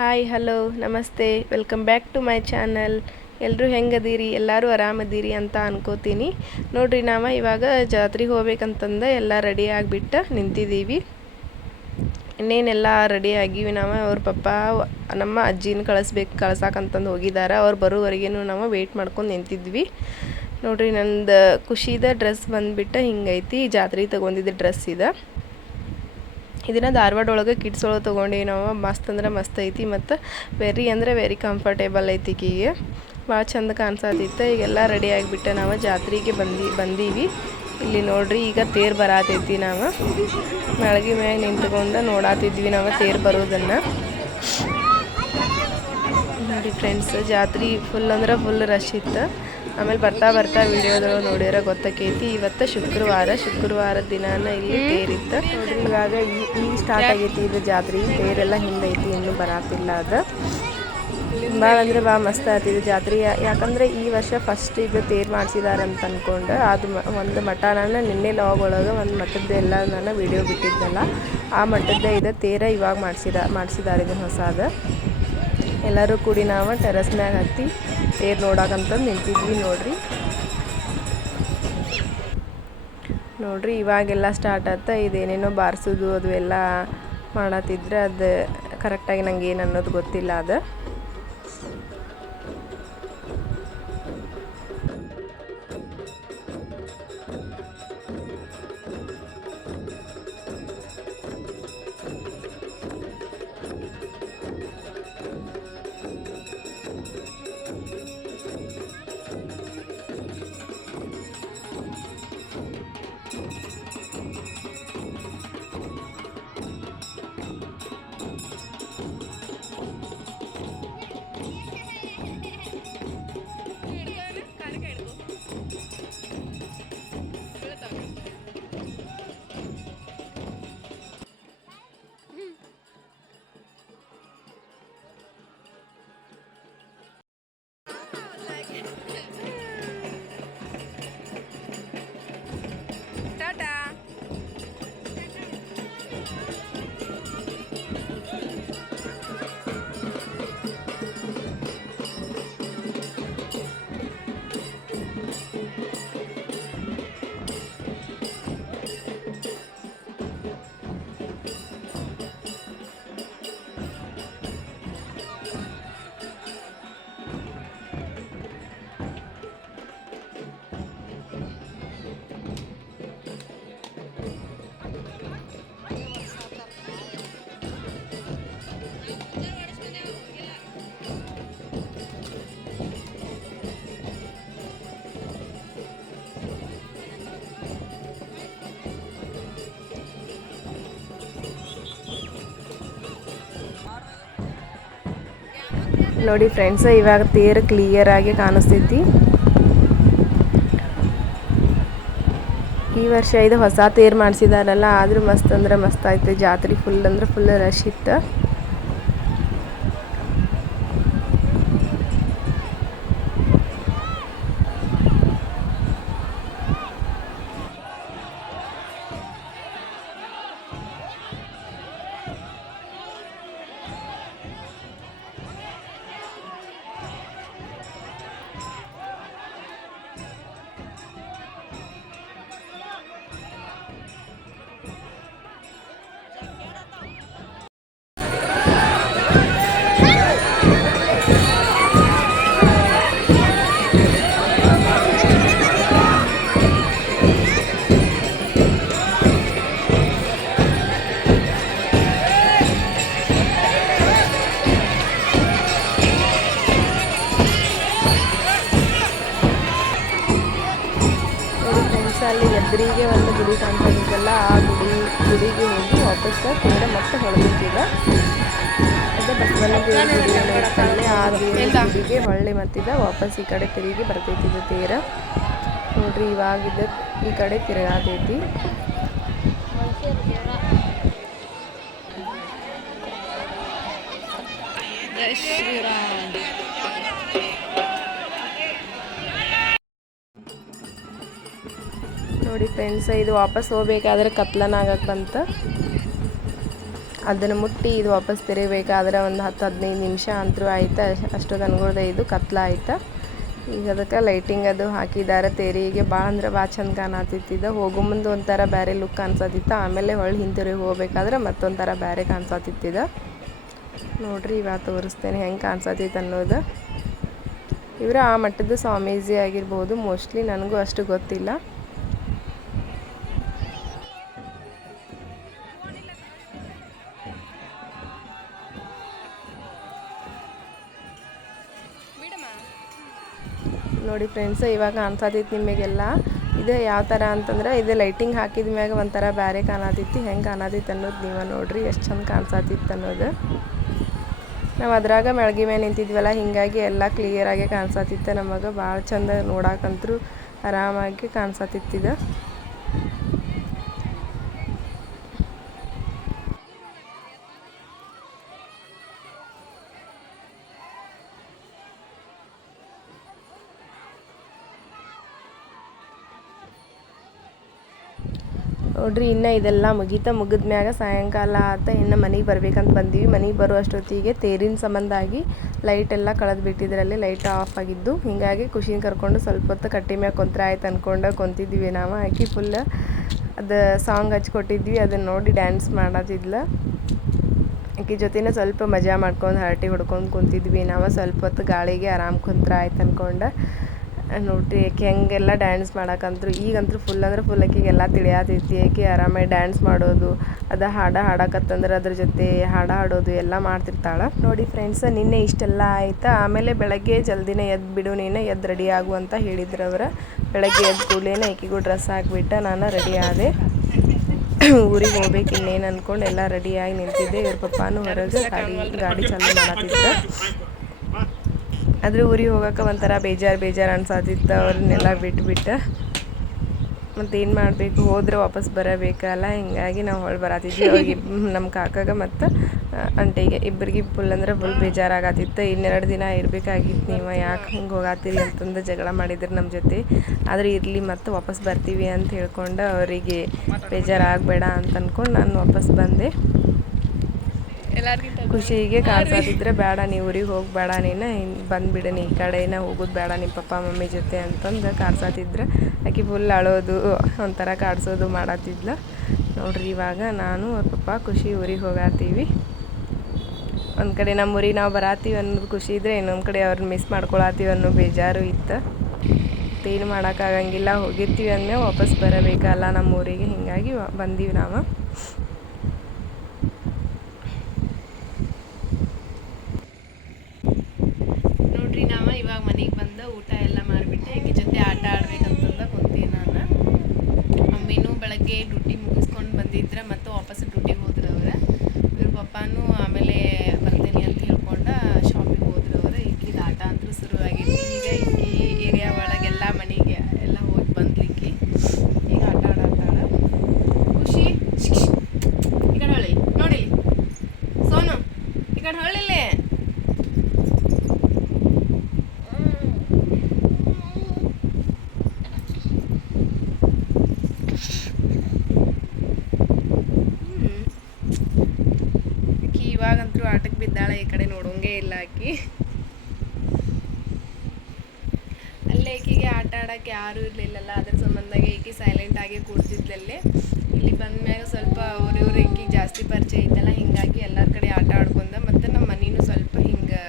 Hi, hello, ನಮಸ್ತೆ. Welcome back to my channel. ಎಲ್ಲರೂ ಹೆಂಗದೀರಿ? ಎಲ್ಲರೂ ಆರಾಮದೀರಿ ಅಂತ ಅನ್ಕೋತೀನಿ. ನೋಡ್ರಿ, ನಾವು ಇವಾಗ ಜಾತ್ರೆಗೆ ಹೋಗ್ಬೇಕಂತಂದು ಎಲ್ಲ ರೆಡಿ ಆಗಿಬಿಟ್ಟು ನಿಂತಿದ್ದೀವಿ ಇನ್ನೇನೆಲ್ಲ ರೆಡಿ ಆಗಿವಿ ನಾವು. ಅವ್ರ ಪಪ್ಪ, ನಮ್ಮ ಅಜ್ಜಿನ ಕಳಿಸ್ಬೇಕು, ಕಳ್ಸಾಕಂತಂದು ಹೋಗಿದ್ದಾರೆ ಅವ್ರು ಬರೋವರೆಗೇನು ನಾವು ವೆಯ್ಟ್ ಮಾಡ್ಕೊಂಡು ನಿಂತಿದ್ವಿ. ನೋಡ್ರಿ, ನಂದು ಖುಷಿದ ಡ್ರೆಸ್ ಬಂದ್ಬಿಟ್ಟು ಹಿಂಗೈತಿ. ಜಾತ್ರೆ ತೊಗೊಂಡಿದ್ದ ಡ್ರೆಸ್ ಇದೆ. ಇದನ್ನ ಧಾರವಾಡ ಒಳಗೆ ಕಿಡ್ಸ್ ಒಳಗೆ ತೊಗೊಂಡೀವಿ ನಾವು. ಮಸ್ತ್ ಅಂದ್ರೆ ಮಸ್ತ್ ಐತಿ ಮತ್ತು ವೆರಿ ಅಂದರೆ ವೆರಿ ಕಂಫರ್ಟೇಬಲ್ ಐತಿ ಕೀಗೆ ಭಾಳ ಚಂದ ಕಾಣಿಸತ್ತಿತ್ತು ಈಗೆಲ್ಲ ರೆಡಿ ಆಗಿಬಿಟ್ಟೆ ನಾವು ಜಾತ್ರೆಗೆ ಬಂದು, ಬಂದೀವಿ. ಇಲ್ಲಿ ನೋಡ್ರಿ, ಈಗ ತೇರು ಬರಾತೈತಿ ನಾವು. ಮೆಳಗಿ ಮ್ಯಾಗ ನಿಂತ್ಕೊಂಡು ನೋಡಾತಿದ್ವಿ ನಾವು ತೇರು ಬರೋದನ್ನು. ನೋಡಿ ಫ್ರೆಂಡ್ಸ್ ಜಾತ್ರೆ ಫುಲ್ ಅಂದ್ರೆ ಫುಲ್ ರಶ್ ಇತ್ತು. ಆಮೇಲೆ ಬರ್ತಾ ಬರ್ತಾ ವಿಡಿಯೋದೊಳಗೆ ನೋಡಿದ್ರೆ ಗೊತ್ತಾಕೈತಿ. ಇವತ್ತು ಶುಕ್ರವಾರ. ಶುಕ್ರವಾರ ದಿನಾನ ಇಲ್ಲಿ ತೇರಿತ್ತು ಇವಾಗ ಈ ಈಗ ಸ್ಟಾರ್ಟ್ ಆಗೈತಿ ಇದು ಜಾತ್ರೆ. ತೇರೆಲ್ಲ ಹಿಂದೈತಿ ಇನ್ನೂ ಬರಾತಿಲ್ಲ ಅದು. ಭಾಳ ಅಂದರೆ ಭಾಳ ಮಸ್ತ್ ಇದು ಜಾತ್ರೆ. ಯಾಕಂದರೆ ಈ ವರ್ಷ ಫಸ್ಟ್ ಇದು ತೇರು ಮಾಡಿಸಿದಾರೆ ಅಂತ ಅನ್ಕೊಂಡು ಅದು ಒಂದು ಮಠ ನಾನು ನಿನ್ನೆ ಲಾಗ್ ಒಳಗೆ ಒಂದು ಮಠದ್ದು ಎಲ್ಲ ನಾನು ವಿಡಿಯೋ ಬಿಟ್ಟಿದ್ದೆಲ್ಲ. ಆ ಮಠದ್ದೇ ಇದು ತೇರ ಇವಾಗ ಮಾಡಿಸಿದ ಮಾಡಿಸಿದ್ದಾರೆ ಇದು ಹೊಸದು. ಎಲ್ಲರೂ ಕೂಡಿ ನಾವು ಟೆರಸ್ ಮ್ಯಾಗ ಹತ್ತಿ ತೇರು ನೋಡಾಕಂತಂದು ನಿಂತಿದ್ವಿ ನೋಡ್ರಿ. ನೋಡ್ರಿ, ಇವಾಗೆಲ್ಲ ಸ್ಟಾರ್ಟ್ ಆತ, ಇದೇನೇನೋ ಬಾರಿಸೋದು, ಅದು ಎಲ್ಲ ಮಾಡತ್ತಿದ್ರೆ ಅದು ಕರೆಕ್ಟಾಗಿ ನಂಗೆ ಏನು ಅನ್ನೋದು ಗೊತ್ತಿಲ್ಲ ಅದು. ನೋಡಿ ಫ್ರೆಂಡ್ಸ್ ಇವಾಗ ತೇರು ಕ್ಲಿಯರ್ ಆಗಿ ಕಾಣಿಸ್ತೈತಿ ಈ ವರ್ಷ ಇದು ಹೊಸ ತೇರು ಮಾಡಿಸಿದಾರಲ್ಲ, ಆದ್ರೂ ಮಸ್ತ್ ಅಂದ್ರೆ ಮಸ್ತ್ ಆಯ್ತು. ಜಾತ್ರೆ ಫುಲ್ ಅಂದ್ರೆ ಫುಲ್ ರಶ್ ಇತ್ತು. ಅಲ್ಲಿ ಎದುರಿಗೆ ಒಂದು ಗುಡಿ ಕಾಣ್ತಿದ್ದಲ್ಲ ಆ ಗುಡಿ ಗುಡಿಗೆ ಹೋಗಿ ವಾಪಸ್ ತಿಂದ ಮತ್ತೆ ಹೊಳಬೇಕೀಗ ಅದೇ ಗುಡಿ ಇತ್ತಲ್ಲಿ ಆ ಗುಡಿಗೆ ಹೊಳ್ಳಿ ಮತ್ತಿದ ವಾಪಸ್ ಈ ಕಡೆ ತಿರುಗಿ ಬರ್ತೈತಿದ್ದು ತೇರ. ನೋಡ್ರಿ ಇವಾಗಿದ್ದ ಈ ಕಡೆ ತಿರುಗಾತೈತಿ. ನೋಡಿ ಫ್ರೆಂಡ್ಸ್ ಇದು ವಾಪಸ್ ಹೋಗ್ಬೇಕಾದ್ರೆ ಕತ್ಲನ ಆಗಕ್ಕೆ ಬಂತ. ಅದನ್ನು ಮುಟ್ಟಿ ಇದು ವಾಪಸ್ ತೆರಿಬೇಕಾದ್ರೆ ಒಂದು ಹತ್ತು ಹದಿನೈದು ನಿಮಿಷ ಅಂತರೂ ಆಯ್ತು. ಅಷ್ಟು ಅನ್ಗೊಳ್ದೆ ಇದು ಕತ್ಲ ಆಯ್ತು. ಈಗ ಅದಕ್ಕೆ ಲೈಟಿಂಗ್ ಅದು ಹಾಕಿದ್ದಾರೆ. ತೆರಿಗೆ ಭಾಳ ಅಂದ್ರೆ ಭಾಳ ಚಂದ ಕಾಣತಿತ್ತಿದ್ದ ಹೋಗೋ ಮುಂದೆ ಒಂಥರ ಬೇರೆ ಲುಕ್ ಕಾಣಿಸತಿತ್ತ. ಆಮೇಲೆ ಹೊಳ್ಳಿ ಹಿಂತಿರುಗಿ ಹೋಗ್ಬೇಕಾದ್ರೆ ಮತ್ತೊಂಥರ ಬೇರೆ ಕಾಣಿಸತಿತ್ತಿದ. ನೋಡ್ರಿ ಇವಾಗ ತೋರಿಸ್ತೇನೆ ಹೆಂಗೆ ಕಾಣಿಸತಿತ್ತು ಅನ್ನೋದು. ಇವರು ಆ ಮಟ್ಟದ ಸ್ವಾಮೀಜಿ ಆಗಿರ್ಬೋದು. ಮೋಸ್ಟ್ಲಿ ನನಗೂ ಅಷ್ಟು ಗೊತ್ತಿಲ್ಲ. ನೋಡಿ ಫ್ರೆಂಡ್ಸ್, ಇವಾಗ ಕಾಣಿಸತೈತಿ ನಿಮಗೆಲ್ಲ. ಇದು ಯಾವ ಥರ ಅಂತಂದ್ರೆ, ಇದು ಲೈಟಿಂಗ್ ಹಾಕಿದ ಮ್ಯಾಗ ಒಂಥರ ಬೇರೆ ಕಾಣತಿತ್ತು ಹೆಂಗೆ ಕಾಣತಿತ್ತು ಅನ್ನೋದು ನೀವು ನೋಡಿರಿ, ಎಷ್ಟು ಚಂದ ಕಾಣಿಸತಿತ್ತು ಅನ್ನೋದು. ನಾವು ಅದ್ರಾಗ ಮೆಳಗಿ ಮೇಲೆ ನಿಂತಿದ್ವಲ್ಲ, ಹಿಂಗಾಗಿ ಎಲ್ಲ ಕ್ಲಿಯರಾಗಿ ಕಾಣಿಸತಿತ್ತು. ನಮಗೆ ಭಾಳ ಚಂದ ನೋಡಕ್ಕಂತೂ ಆರಾಮಾಗಿ ಕಾಣಿಸತಿತ್ತಿದ ನೋಡ್ರಿ, ಇನ್ನು ಇದೆಲ್ಲ ಮುಗೀತಾ ಮುಗಿದ ಮ್ಯಾಗ ಸಾಯಂಕಾಲ ಆತ ಇನ್ನು ಮನೆಗೆ ಬರ್ಬೇಕಂತ ಬಂದೀವಿ. ಮನೆಗೆ ಬರೋ ಅಷ್ಟೊತ್ತಿಗೆ ತೇರಿನ ಸಂಬಂಧಾಗಿ ಲೈಟ್ ಎಲ್ಲ ಕಳೆದು ಬಿಟ್ಟಿದ್ರಲ್ಲಿ ಲೈಟ್ ಆಫ್ ಆಗಿದ್ದು. ಹೀಗಾಗಿ ಖುಷಿನ ಕರ್ಕೊಂಡು ಸ್ವಲ್ಪ ಹೊತ್ತು ಕಟ್ಟಿ ಮ್ಯಾಗ ಕುಂತ್ರೆ ಆಯ್ತು ಅಂದ್ಕೊಂಡು ಕುಂತಿದ್ವಿ ನಾವು. ಆಕಿ ಫುಲ್ ಅದು ಸಾಂಗ್ ಹಚ್ಕೊಟ್ಟಿದ್ವಿ ಅದನ್ನು ನೋಡಿ ಡ್ಯಾನ್ಸ್ ಮಾಡತ್ತಿದ್ಲ ಆಕೆ ಜೊತೆನೇ ಸ್ವಲ್ಪ ಮಜಾ ಮಾಡ್ಕೊಂಡು ಹರಟಿ ಹೊಡ್ಕೊಂಡು ಕುಂತಿದ್ವಿ ನಾವು. ಸ್ವಲ್ಪ ಹೊತ್ತು ಗಾಳಿಗೆ ಆರಾಮ್ ಕುಂತ್ರೆ ಆಯ್ತು ಅಂದ್ಕೊಂಡು ನೋಡ್ರಿ ಆಕೆ ಹೆಂಗೆಲ್ಲ ಡ್ಯಾನ್ಸ್ ಮಾಡಕ್ಕಂತ್ರು ಈಗಂತೂ ಫುಲ್ ಅಂದ್ರೆ ಫುಲ್ ಆಕೆಗೆಲ್ಲ ತಿಳಿಯಾತೈತಿ. ಆಕೆ ಆರಾಮಾಗಿ ಡ್ಯಾನ್ಸ್ ಮಾಡೋದು, ಅದು ಹಾಡ ಹಾಡಕತ್ತಂದ್ರೆ ಅದ್ರ ಜೊತೆ ಹಾಡ ಹಾಡೋದು ಎಲ್ಲ ಮಾಡ್ತಿರ್ತಾಳೆ. ನೋಡಿ ಫ್ರೆಂಡ್ಸ್ ನಿನ್ನೆ ಇಷ್ಟೆಲ್ಲ ಆಯ್ತಾ? ಆಮೇಲೆ ಬೆಳಗ್ಗೆ ಜಲ್ದಿನೇ ಎದ್ದು ಬಿಡು ನೀನು ಎದ್ದು ರೆಡಿ ಆಗು ಅಂತ ಹೇಳಿದ್ರು ಅವ್ರು. ಬೆಳಗ್ಗೆ ಎದ್ದು ಕೂಡಲೇ ಆಕೆಗೂ ಡ್ರೆಸ್ ಹಾಕಿಬಿಟ್ಟು ನಾನು ರೆಡಿ ಆದೆ. ಊರಿಗೆ ಹೋಗ್ಬೇಕು ಇನ್ನೇನು ಅಂದ್ಕೊಂಡು ಎಲ್ಲ ರೆಡಿಯಾಗಿ ನಿಂತಿದ್ದೆ. ಇವ್ರ ಪಪ್ಪಾನು ಹೊರಗೆ ಗಾಡಿ ಗಾಡಿ ಚಾಲು ಮಾಡತ್ತಿದ್ದ ಆದರೆ ಊರಿಗೆ ಹೋಗೋಕೆ ಒಂಥರ ಬೇಜಾರು ಬೇಜಾರು ಅನ್ಸಾತಿತ್ತು. ಅವ್ರನ್ನೆಲ್ಲ ಬಿಟ್ಬಿಟ್ಟು ಮತ್ತು ಏನು ಮಾಡಬೇಕು? ಹೋದ್ರೆ ವಾಪಸ್ ಬರಬೇಕಲ್ಲ? ಹಿಂಗಾಗಿ ನಾವು ಹೊಳ್ ಬರತ್ತಿದ್ವಿ ಅವ್ರಿಗೆ ನಮ್ಮ ಕಾಕಾಗ ಮತ್ತು ಅಂಟಿಗೆ. ಇಬ್ಬರಿಗೆ ಫುಲ್ ಅಂದ್ರೆ ಫುಲ್ ಬೇಜಾರಾಗತ್ತಿತ್ತು ಇನ್ನೆರಡು ದಿನ ಇರಬೇಕಾಗಿತ್ತು ನೀವು, ಯಾಕೆ ಹಿಂಗೆ ಹೋಗಾತೀರಿ ಅಂತಂದು ಜಗಳ ಮಾಡಿದ್ರು ನಮ್ಮ ಜೊತೆ. ಆದರೆ ಇರಲಿ ಮತ್ತು ವಾಪಸ್ ಬರ್ತೀವಿ ಅಂತ ಹೇಳ್ಕೊಂಡು ಅವರಿಗೆ ಬೇಜಾರಾಗಬೇಡ ಅಂತ ಅಂದ್ಕೊಂಡು ನಾನು ವಾಪಸ್ ಬಂದೆ. ಖುಷಿಗೆ ಕಾಣಿಸಿದ್ರೆ ಬೇಡ ನೀ ಊರಿಗೆ ಹೋಗಬೇಡ ನೀನು ಬಂದ್ಬಿಡು ನೀ ಈ ಕಡೆನ ಹೋಗೋದು ಬೇಡ ನಿಮ್ಮ ಪಪ್ಪ ಮಮ್ಮಿ ಜೊತೆ ಅಂತಂದು ಕಾಡ್ಸಾತಿದ್ರೆ ಆಕೆ ಫುಲ್ ಅಳೋದು ಒಂಥರ ಕಾಡ್ಸೋದು ಮಾಡತ್ತಿದ್ಲು ನೋಡ್ರಿ ಇವಾಗ ನಾನು ಅವ್ರ ಪಪ್ಪ ಖುಷಿ ಊರಿಗೆ ಹೋಗಾತೀವಿ. ಒಂದು ಕಡೆ ನಮ್ಮ ಊರಿಗೆ ನಾವು ಬರಾತೀವಿ ಅನ್ನೋದು ಖುಷಿ ಇದ್ರೆ ಇನ್ನೊಂದು ಕಡೆ ಅವ್ರನ್ನ ಮಿಸ್ ಮಾಡ್ಕೊಳತ್ತೀವಿ ಅನ್ನೋ ಬೇಜಾರು ಇತ್ತು. ಏನು ಮಾಡೋಕ್ಕಾಗಂಗಿಲ್ಲ ಹೋಗಿರ್ತೀವಿ ಅಂದಮೇಲೆ ವಾಪಸ್ ಬರಬೇಕಲ್ಲ ನಮ್ಮ ಊರಿಗೆ ಹೀಗಾಗಿ ಬಂದೀವಿ ನಾವು ನೋಡ್ರಿ ನಾವ ಇವಾಗ ಮನೆಗೆ ಬಂದ ಊಟ ಎಲ್ಲ ಮಾಡಿಬಿಟ್ಟು ಆಕೆ ಜೊತೆ ಆಟ ಆಡ್ಬೇಕಂತಂದ ಕುಂತೀನಿ ನಾನು ಮಮ್ಮಿನೂ ಬೆಳಗ್ಗೆ ಡ್ಯೂಟಿ ಮುಗಿಸ್ಕೊಂಡು ಬಂದಿದ್ರೆ ಮತ್ತೆ ವಾಪಸ್ ಡ್ಯೂಟಿಗೆ ಹೋದ್ರು ಅವ್ರು ಇವ್ರ ಪಪ್ಪಾನು ಆಮೇಲೆ ಬರ್ತೀನಿ ಅಂತ ಹೇಳ್ಕೊಂಡ ಶಾಪಿಗೆ ಹೋದ್ರು ಅವ್ರು ಈಕಿದ ಆಟ ಅಂತೂ ಶುರುವಾಗೈತಿ ಈಗ ಈಕಿ ಏರಿಯಾ ಒಳಗೆಲ್ಲ ಮನೆಗೆ ಎಲ್ಲ ಹೋಗಿ ಬಂದ್ಲಿಕ್ಕಿ ಈಗ ಆಟ ಆಡತ್ತಾಳ ಖುಷಿ ಶಿಕ್ಷ ಈ ಕಡೆ ಹೊಳ್ಳಿ ನೋಡಿ ಸೋನು ಈ ಕಡೆ ಹೊಳ್ಳಿಲ್ಲೇ ಆಕಿ ಇವಾಗಂತೂ ಆಟಕ್ಕೆ ಬಿದ್ದಾಳೆ ಈ ಕಡೆ ನೋಡೋಂಗೇ ಅಲ್ಲೇ ಈಕಿಗೆ ಆಟ ಆಡೋಕ್ಕೆ ಯಾರೂ ಇರಲಿಲ್ಲಲ್ಲ, ಅದ್ರ ಸಂಬಂಧಾಗಿ ಈಕಿ ಸೈಲೆಂಟ್ ಆಗಿ ಕೂಡ್ತಿದ್ಲಲ್ಲೇ ಇಲ್ಲಿ ಬಂದ್ಮ್ಯಾಗ ಸ್ವಲ್ಪ ಅವ್ರಿವ್ರು ಈಕಿಗೆ ಜಾಸ್ತಿ ಪರಿಚಯ ಇತ್ತಲ್ಲ, ಹಿಂಗಾಗಿ ಎಲ್ಲರ ಕಡೆ ಆಟ ಆಡ್ಕೊಂಡ ಮತ್ತು ನಮ್ಮ ಮನೇನು ಸ್ವಲ್ಪ ಹಿಂಗೆ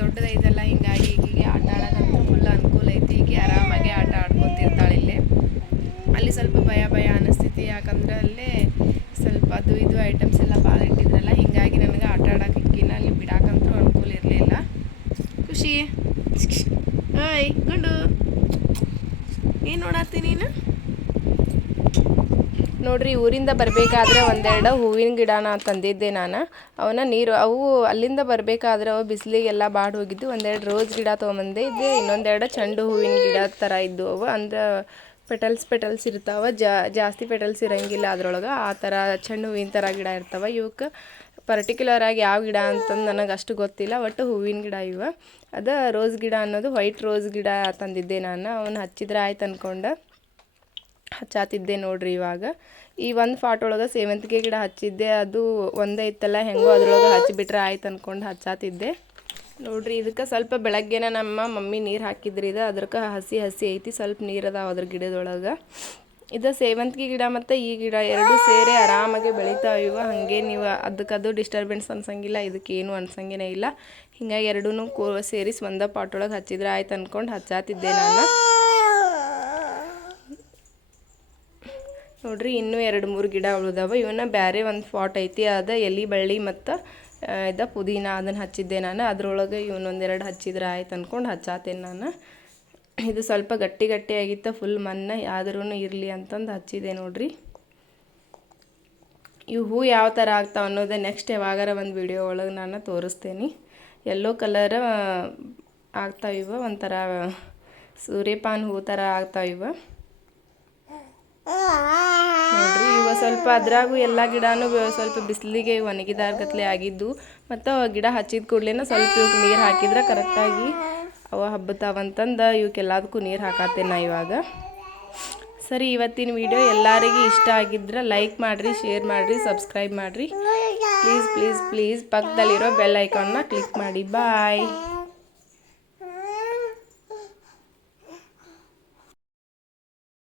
ದೊಡ್ಡದೈತಲ್ಲ ಹಿಂಗಾಗಿ ಈಕಿಗೆ ಆಟ ಆಡೋಕ್ಕಂತೂ ಫುಲ್ ಅನುಕೂಲ ಐತಿ ಈಕಿ ಆರಾಮಾಗಿ ಆಟ ಆಡ್ಕೊತಿರ್ತಾಳೆ ಇಲ್ಲೇ ಅಲ್ಲಿ ಸ್ವಲ್ಪ ಭಯ ಭಯ ಅನಿಸ್ತೈತಿ ಯಾಕಂದ್ರೆ ಅಲ್ಲೇ ಸ್ವಲ್ಪ ಅದು ಇದು ಐಟಮ್ಸ್ ಎಲ್ಲ ಭಾಳ ಇಟ್ಟಿದ್ರಲ್ಲ ಹಿಂಗಾಗಿ ನನಗೆ ಆಟ ಆಡಕ್ಕೆ ಇಕ್ಕಿನ ಅಲ್ಲಿ ಬಿಡಾಕಂತೂ ಅನುಕೂಲ ಇರಲಿಲ್ಲ ಖುಷಿ ಓಯ್, ಗುಂಡು. ಏನು ನೋಡತ್ತಿ ನೀನು? ನೋಡ್ರಿ, ಊರಿಂದ ಬರಬೇಕಾದ್ರೆ ಒಂದೆರಡು ಹೂವಿನ ಗಿಡನ ತಂದಿದ್ದೆ ನಾನು. ಅವನ್ನ ನೀರು, ಅವು ಅಲ್ಲಿಂದ ಬರಬೇಕಾದ್ರೆ ಅವು ಬಿಸಿಲಿಗೆಲ್ಲ ಬಾಡಿ ಹೋಗಿದ್ದು. ಒಂದೆರಡು ರೋಸ್ ಗಿಡ ತೊಗೊಂಬಂದೆ ಇದ್ದೆ, ಇನ್ನೊಂದೆರಡು ಚೆಂಡು ಹೂವಿನ ಗಿಡ ಥರ ಇದ್ದು ಅವು. ಅಂದ್ರೆ ಪೆಟಲ್ಸ್ ಪೆಟಲ್ಸ್ ಇರ್ತಾವೆ ಜಾಸ್ತಿ ಪೆಟಲ್ಸ್ ಇರಂಗಿಲ್ಲ ಅದ್ರೊಳಗೆ. ಆ ಥರ ಚೆಂಡು ಹೂವಿನ ಥರ ಗಿಡ ಇರ್ತಾವೆ. ಇವಕ್ಕೆ ಪರ್ಟಿಕ್ಯುಲರ್ ಆಗಿ ಯಾವ ಗಿಡ ಅಂತಂದು ನನಗೆ ಅಷ್ಟು ಗೊತ್ತಿಲ್ಲ ಒಟ್ಟು ಹೂವಿನ ಗಿಡ ಇವ. ಅದು ರೋಸ್ ಗಿಡ ಅನ್ನೋದು ವೈಟ್ ರೋಸ್ ಗಿಡ ತಂದಿದ್ದೆ ನಾನು. ಅವನು ಹಚ್ಚಿದ್ರೆ ಆಯ್ತು ಅಂದ್ಕೊಂಡು ಹಚ್ಚಾತಿದ್ದೆ ನೋಡ್ರಿ ಇವಾಗ. ಈ ಒಂದು ಫಾಟ್ ಒಳಗೆ ಸೇವಂತಿಗೆ ಗಿಡ ಹಚ್ಚಿದ್ದೆ, ಅದು ಒಂದೇ ಇತ್ತಲ್ಲ ಹೆಂಗೋ ಅದ್ರೊಳಗೆ ಹಚ್ಚಿಬಿಟ್ರೆ ಆಯ್ತು ಅಂದ್ಕೊಂಡು ಹಚ್ಚಾತಿದ್ದೆ. ನೋಡ್ರಿ, ಇದಕ್ಕೆ ಸ್ವಲ್ಪ ಬೆಳಗ್ಗೆನ ನಮ್ಮ ಮಮ್ಮಿ ನೀರು ಹಾಕಿದ್ರಿ, ಇದು ಅದ್ರಕ್ಕೆ ಹಸಿ ಹಸಿ ಐತಿ, ಸ್ವಲ್ಪ ನೀರು ಅದಾವ ಅದ್ರ ಗಿಡದೊಳಗೆ. ಇದು ಸೇವಂತಿಗೆ ಗಿಡ ಮತ್ತು ಈ ಗಿಡ ಎರಡು ಸೇರಿ ಆರಾಮಾಗಿ ಬೆಳೀತಾ ಇವ, ಹಾಗೆ ನೀವು ಅದಕ್ಕೆ ಅದು ಡಿಸ್ಟರ್ಬೆನ್ಸ್ ಅನ್ಸಂಗಿಲ್ಲ ಇದಕ್ಕೇನು ಅನ್ಸಂಗೇನೇ ಇಲ್ಲ. ಹಿಂಗಾಗಿ ಎರಡೂ ಕೋ ಒಂದೇ ಪಾಟ್ ಒಳಗೆ ಹಚ್ಚಿದ್ರೆ ಆಯ್ತು ಅಂದ್ಕೊಂಡು ಹಚ್ಚಾತಿದ್ದೆ ನಾನು. ನೋಡ್ರಿ, ಇನ್ನೂ ಎರಡು ಮೂರು ಗಿಡ ಉಳಿದಾವ, ಇವನ್ನ ಬೇರೆ ಒಂದು ಫಾಟ್ ಐತಿ, ಅದ ಎಲಿ ಬಳ್ಳಿ ಮತ್ತು ಇದ ಪುದೀನ ಅದನ್ನು ಹಚ್ಚಿದ್ದೆ ನಾನು. ಅದರೊಳಗೆ ಇವನೊಂದೆರಡು ಹಚ್ಚಿದ್ರೆ ಆಯ್ತು ಅಂದ್ಕೊಂಡು ಹಚ್ಚಾತೇನೆ ನಾನು. ಇದು ಸ್ವಲ್ಪ ಗಟ್ಟಿ ಗಟ್ಟಿ ಆಗಿತ್ತು ಫುಲ್ ಮಣ್ಣು ಆದ್ರೂ ಇರಲಿ ಅಂತಂದು ಹಚ್ಚಿದೆ ನೋಡ್ರಿ. ಇವು ಹೂ ಯಾವ ಥರ ಆಗ್ತಾವೆ ಅನ್ನೋದೇ ನೆಕ್ಸ್ಟ್ ಯಾವಾಗಾರ ಒಂದು ವಿಡಿಯೋ ಒಳಗೆ ನಾನು ತೋರಿಸ್ತೇನೆ. ಎಲ್ಲೋ ಕಲರ್ ಆಗ್ತಾವಿವ ಒಂಥರ ಸೂರ್ಯಪಾನ್ ಹೂ ಥರ ಆಗ್ತಾವ ಇವ ನೋಡ್ರಿ ಇವ ಸ್ವಲ್ಪ ಅದ್ರಾಗೂ ಎಲ್ಲ ಗಿಡನೂ ಸ್ವಲ್ಪ ಬಿಸಿಲಿಗೆ ಒಣಗಿದಾರ್ಗತ್ಲೆ ಆಗಿದ್ದು, ಮತ್ತು ಗಿಡ ಹಚ್ಚಿದ ಕೂಡಲೇ ಸ್ವಲ್ಪ ಇವಕ್ಕೆ ನೀರು ಹಾಕಿದ್ರೆ ಕರೆಕ್ಟಾಗಿ ಅವ ಹಬ್ಬತಾವಂತಂದು ಇವಕ್ಕೆಲ್ಲದಕ್ಕೂ ನೀರು ಹಾಕತ್ತೆ ನಾ ಇವಾಗ. ಸರಿ, ಇವತ್ತಿನ ವಿಡಿಯೋ ಎಲ್ಲರಿಗೂ ಇಷ್ಟ ಆಗಿದ್ರೆ ಲೈಕ್ ಮಾಡಿರಿ ಶೇರ್ ಮಾಡಿರಿ ಸಬ್ಸ್ಕ್ರೈಬ್ ಮಾಡಿರಿ. ಪ್ಲೀಸ್ ಪ್ಲೀಸ್ ಪ್ಲೀಸ್ ಪಕ್ಕದಲ್ಲಿರೋ ಬೆಲ್ ಐಕಾನ್ನ ಕ್ಲಿಕ್ ಮಾಡಿ. ಬಾಯ್